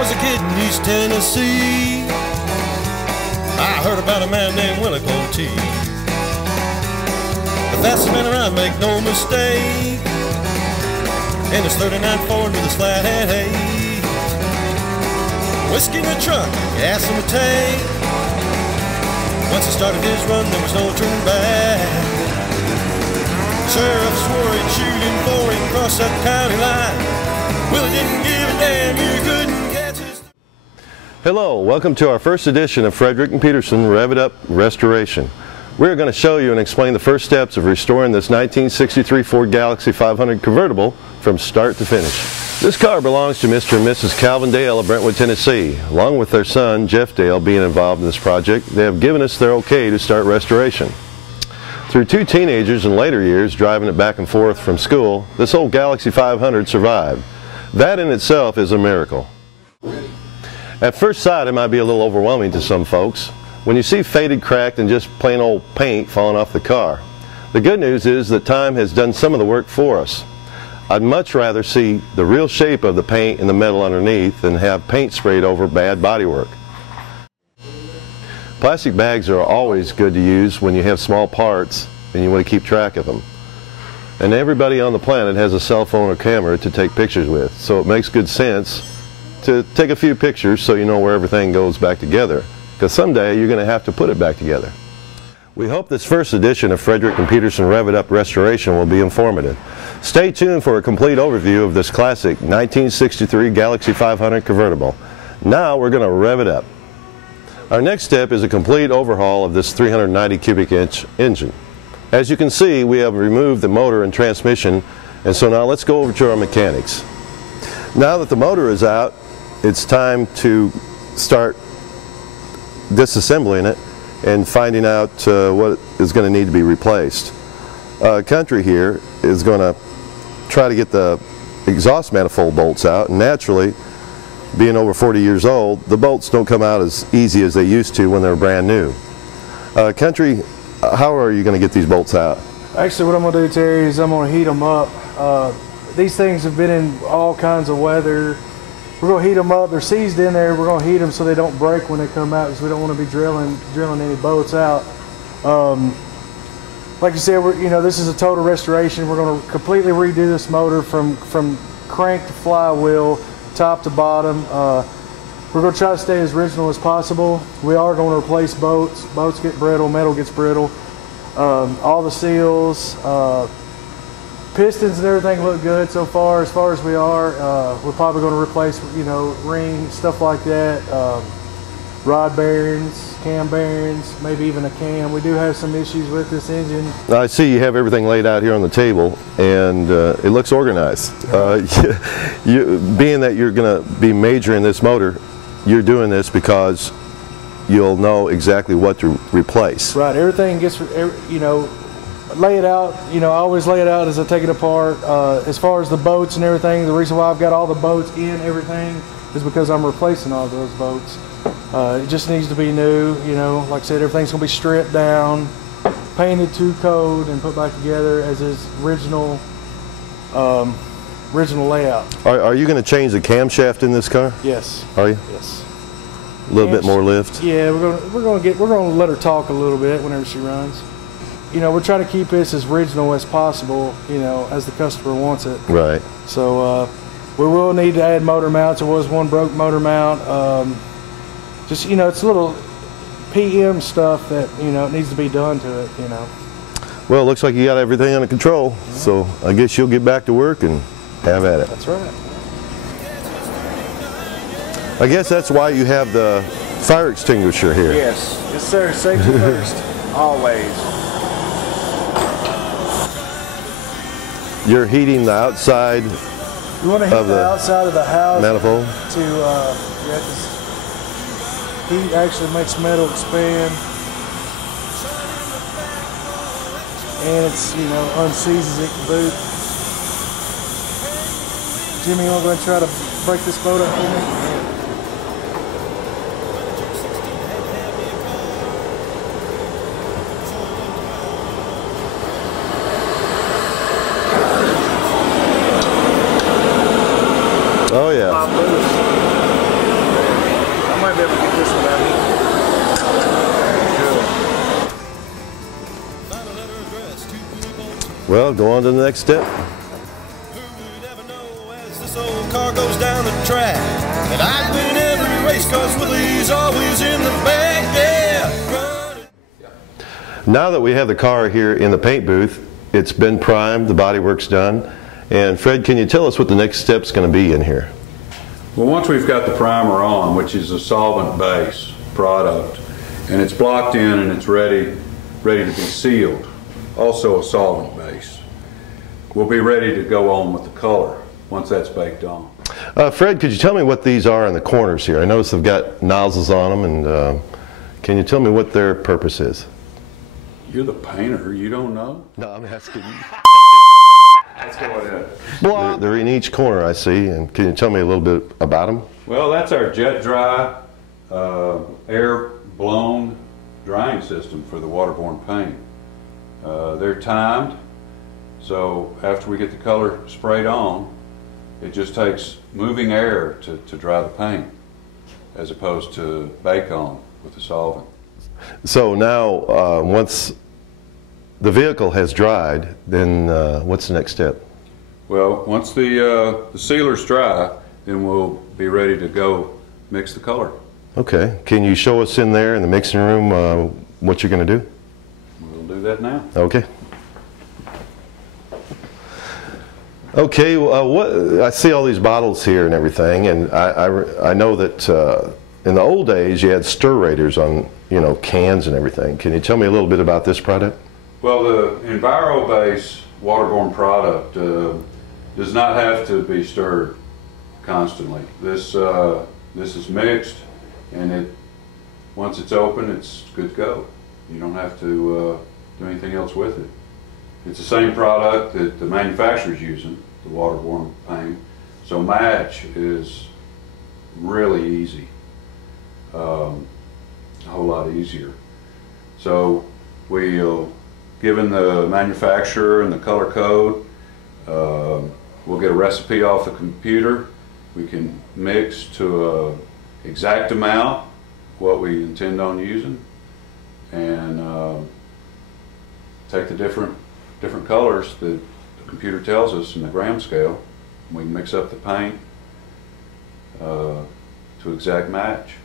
was a kid in East Tennessee, I heard about a man named Willie Poteet. The fastest man around, make no mistake, in his 39 Ford with his flathead hay. Whiskey in the trunk, gas in the tank. Once he started his run, there was no turning back. Sheriff swore he'd shoot him before he crossed that county line. Willie didn't give a damn, you couldn't catch his... Hello, welcome to our first edition of Frederick and Peterson Rev It Up Restoration. We're going to show you and explain the first steps of restoring this 1963 Ford Galaxie 500 convertible from start to finish. This car belongs to Mr. and Mrs. Calvin Dale of Brentwood, Tennessee. Along with their son, Jeff Dale, being involved in this project, they have given us their okay to start restoration. Through two teenagers in later years driving it back and forth from school, this old Galaxie 500 survived. That in itself is a miracle. At first sight, it might be a little overwhelming to some folks when you see faded, cracked, and just plain old paint falling off the car. The good news is that time has done some of the work for us. I'd much rather see the real shape of the paint and the metal underneath than have paint sprayed over bad bodywork. Plastic bags are always good to use when you have small parts and you want to keep track of them. And everybody on the planet has a cell phone or camera to take pictures with, so it makes good sense to take a few pictures so you know where everything goes back together, because someday you're going to have to put it back together. We hope this first edition of Frederick and Peterson Rev It Up Restoration will be informative. Stay tuned for a complete overview of this classic 1963 Galaxie 500 convertible. Now we're going to rev it up. Our next step is a complete overhaul of this 390 cubic inch engine. As you can see, we have removed the motor and transmission, and so now let's go over to our mechanics. Now that the motor is out, it's time to start disassembling it and finding out what is going to need to be replaced. Country here is going to try to get the exhaust manifold bolts out, and naturally, being over 40 years old, the bolts don't come out as easy as they used to when they were brand new. Country, how are you going to get these bolts out? Actually, what I'm going to do, Terry, is I'm going to heat them up. These things have been in all kinds of weather. We're going to heat them up. They're seized in there. We're going to heat them so they don't break when they come out, because we don't want to be drilling any bolts out. Like you said, this is a total restoration. We're going to completely redo this motor from crank to flywheel, top to bottom. We're going to try to stay as original as possible. We are going to replace bolts. Bolts get brittle, metal gets brittle. All the seals, pistons and everything look good so far. As far as we are, we're probably going to replace, rings, stuff like that. Rod bearings, cam bearings, maybe even a cam. We do have some issues with this engine. I see you have everything laid out here on the table, and it looks organized. Being that you're going to be majoring this motor, you're doing this because you'll know exactly what to replace. Right, everything gets, lay it out. I always lay it out as I take it apart. As far as the boats and everything, the reason why I've got all the boats in everything is because I'm replacing all those boats. It just needs to be new, like I said, everything's going to be stripped down, painted to code, and put back together as its original layout. Are you going to change the camshaft in this car? Yes. Are you? Yes. A little bit more lift? Yeah, we're going to let her talk a little bit whenever she runs. We're trying to keep this as original as possible, as the customer wants it. Right. So we will need to add motor mounts. There was one broke motor mount. Just, it's little PM stuff that, it needs to be done to it, Well, it looks like you got everything under control, so I guess you'll get back to work and have at it. That's right. I guess that's why you have the fire extinguisher here. Yes. Yes, sir. Safety first. Always. You're heating the outside You want to heat the outside of the house manifold to, heat actually makes metal expand, and it's, unseizes it to boot. Jimmy, you want to go and try to break this boat up for me? Oh yeah. Well, go on to the next step. Who would ever know as this old car goes down the track that I'd win every race, cause Willie's always in the back, yeah. Running. Now that we have the car here in the paint booth, it's been primed, the bodywork's done. And Fred, can you tell us what the next step's going to be in here? Well, once we've got the primer on, which is a solvent base product, and it's blocked in and it's ready to be sealed, also a solvent base, we'll be ready to go on with the color once that's baked on. Fred, could you tell me what these are in the corners here? I notice they've got nozzles on them, and can you tell me what their purpose is? You're the painter, you don't know? No, I'm asking. Let's go ahead. They're in each corner, I see, and can you tell me a little bit about them? Well, that's our jet dry, air-blown drying system for the waterborne paint. They're timed, so after we get the color sprayed on, it just takes moving air to dry the paint, as opposed to bake on with the solvent. So now, once the vehicle has dried, then what's the next step? Well, once the sealer's dry, then we'll be ready to go mix the color. Okay. Can you show us in there in the mixing room what you're going to do? We'll do that now. Okay. Okay. What I see all these bottles here and everything, and I know that in the old days you had stirrators on cans and everything. Can you tell me a little bit about this product? Well, the Enviro-based waterborne product does not have to be stirred constantly. This is mixed, and once it's open, it's good to go. You don't have to do anything else with it. It's the same product that the manufacturer's using, the waterborne paint. So match is really easy, a whole lot easier. So given the manufacturer and the color code, we'll get a recipe off the computer. We can mix to an exact amount what we intend on using, and take the different colors that the computer tells us in the gram scale. We can mix up the paint to exact match.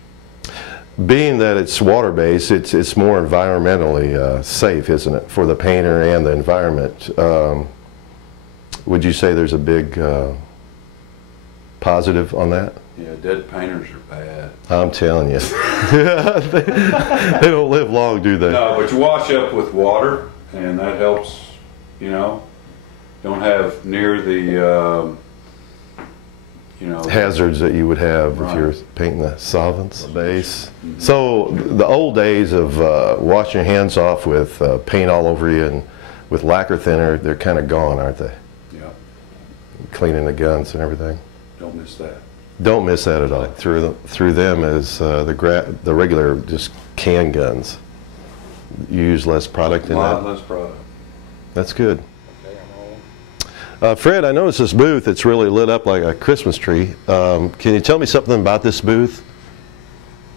Being that it's water-based, it's more environmentally safe, isn't it, for the painter and the environment? Would you say there's a big positive on that? Yeah, dead painters are bad. I'm telling you. They don't live long, do they? No, but you wash up with water, and that helps, don't have near the, hazards that you would have if you're painting the solvents, the base. Mm-hmm. So the old days of washing your hands off with paint all over you and with lacquer thinner, they're kind of gone, aren't they? Yeah. Cleaning the guns and everything. Don't miss that. Don't miss that at all. Through them is the regular just can guns. You use less product in that? A lot less product. That's good. Fred, I noticed this booth, it's really lit up like a Christmas tree. Can you tell me something about this booth?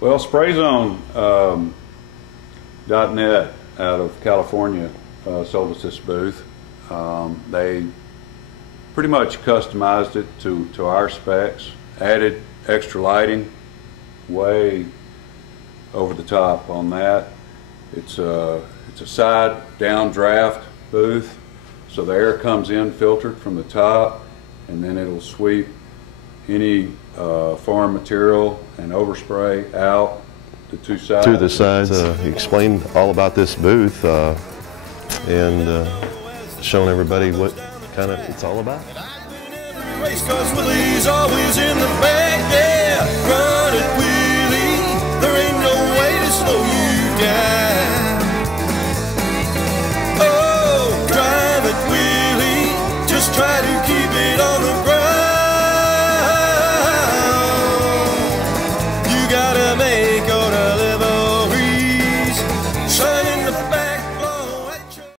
Well, SprayZone.net out of California sold us this booth. They pretty much customized it to our specs, added extra lighting, way over the top on that. It's a side downdraft booth. So the air comes in filtered from the top, and then it'll sweep any foreign material and overspray out the two sides. To the sides. Explain all about this booth and showing everybody what kind of it's all about. Race, 'cause Willie's always in the back, yeah.